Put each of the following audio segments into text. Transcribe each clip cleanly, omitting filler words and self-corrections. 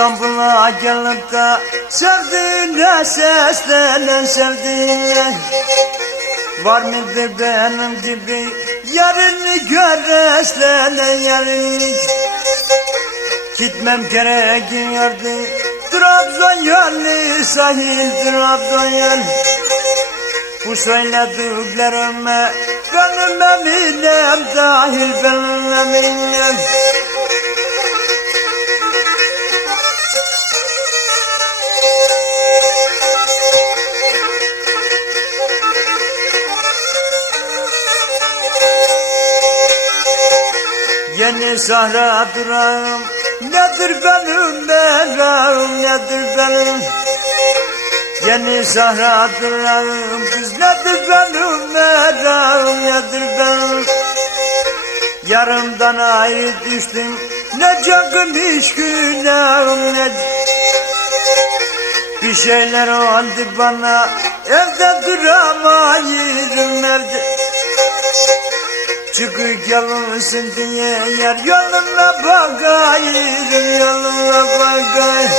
İstanbul'a gelip de sevdiğine seslenen sevdiğine. Var mıdır benim gibi yarını göreslenen yarını. Gitmem gerekiyordu Trabzon yolu, sahil Trabzon yolu. Bu söylediklerime benim eminim dahil, benim eminim. Yeni sahra durağım nedir benim meram, nedir benim? Yeni sahra durağım kız nedir benim meram, nedir benim? Yarımdan ayrı düştüm ne canım hiç günahım ne. Bir şeyler oldu bana evde duramayırım evde. Çıkıp gelmişsin diye yer yoluna bakayım, yoluna bakayım.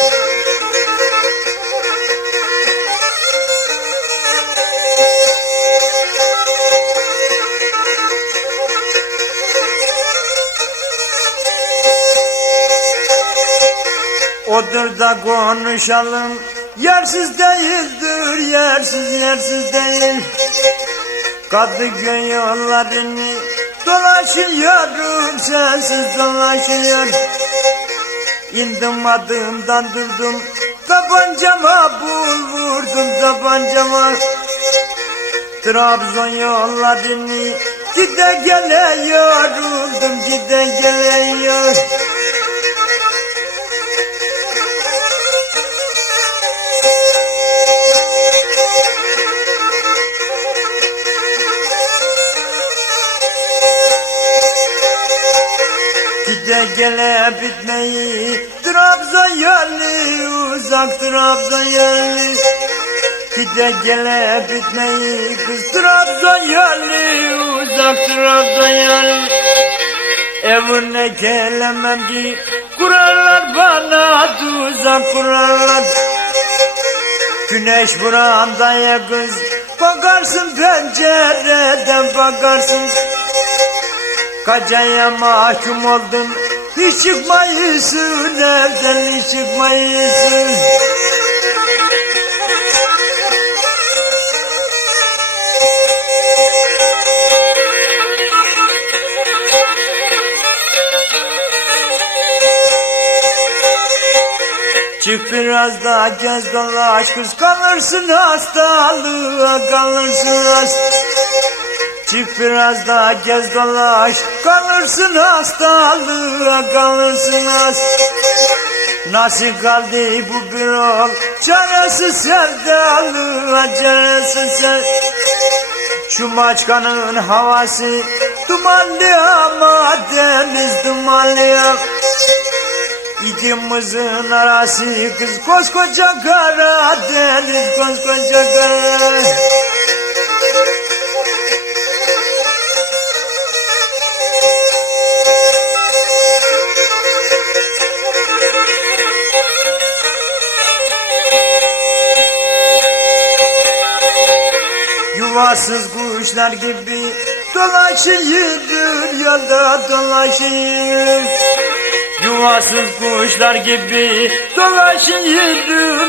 Otur da konuşalım, yersiz değildir, yersiz, yersiz değil. Kadıköy yollarını dolaşıyorum, sensiz dolaşıyor. İndim adımdan durdum, tabancama vurdum tabancama. Trabzon yollarını gide gele yoruldum, gide gele yor. Gide gele bitmeyi Trabzon yolu, uzak Trabzon yolu. Gide gele bitmeyi kız Trabzon yolu, uzak Trabzon yolu. Evine gelemem ki kurarlar bana tuzak kurarlar. Güneş buramda ya kız, bakarsın pencereden bakarsın. Kacaya mahkum oldum, hiç çıkmayısın evden, hiç çıkmayısın. Çık biraz daha gez dolaş kız, kalırsın hastalığa, kalırsın hastalığa. Çık biraz daha gez dolaş, kalırsın hastalığa, kalırsın hastalığa. Nasıl kaldı bu bir ol, çaresiz sevdalığa, çaresiz sevdalığa. Şu Maçka'nın havası dumanlı ama deniz dumanlı. İkimizin arası kız koskoca Karadeniz, koskoca Karadeniz. Yuvasız kuşlar gibi dolaşır yolda dolaşır. Yuvasız kuşlar gibi dolaşır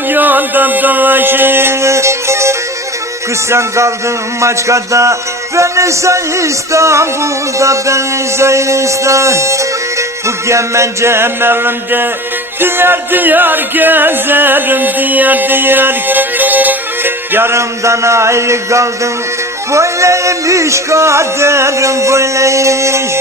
yolda dolaşır. Kız sen kaldın Maçka'da, ben ise İstanbul'da, ben ise İstanbul'da. Bu gemencem elimde diyar diyar gezerim, diyar diyar. Yarımdan ayrı kaldım, böyleymiş kaderim, böyleymiş.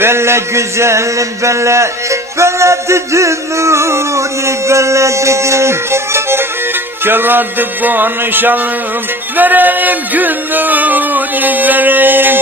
Belle güzelim belle, belle dedim nuni, belle dedim. Gel hadi konuşalım, vereyim gününü, vereyim.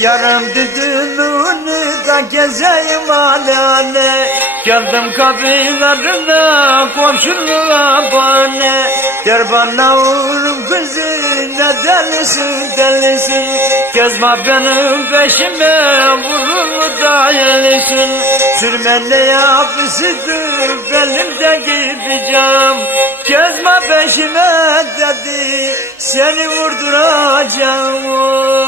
Yarım düdüğünü da gezeyim alane. Geldim kabilarına, komşuluğa bana. Der bana oğlum kızına delisin delisin. Gezme benim peşime, vurur da yelisin. Sürme ne yapısıdır, belimde gideceğim. Gezme peşime dedi, seni vurduracağım.